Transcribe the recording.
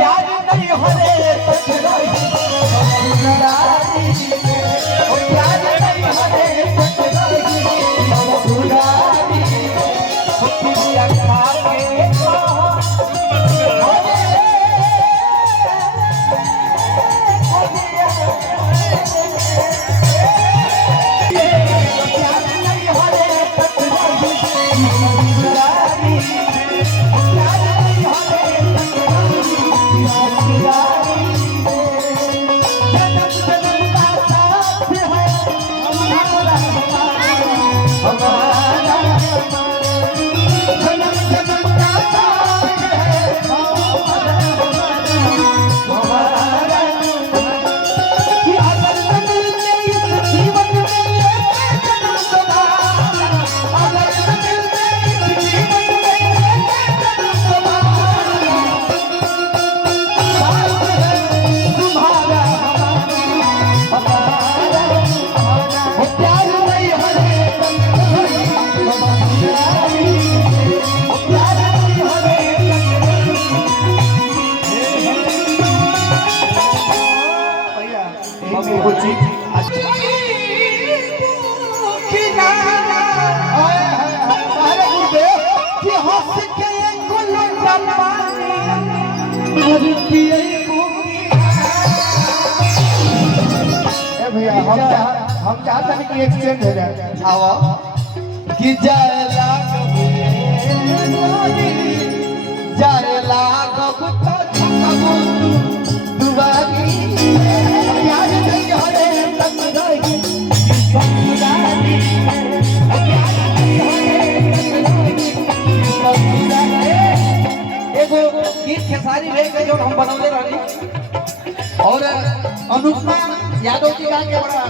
प्यार नहीं हरे सचराई ससुरारी ओ प्यार नहीं हरे सचराई ससुरारी ओ पिया खा के भैया हम चाहते हैं कि एक्सचेंज हो जाए। आओ कि जय लागब तो छकब दुबारी प्यार नहीं हरे ससुरारी ससुरारी प्यार नहीं हरे ससुरारी। एगो गीत खेसारी भाई के जो हम बनौले रहनी और अनुपमा यादव जी गा के बड़ा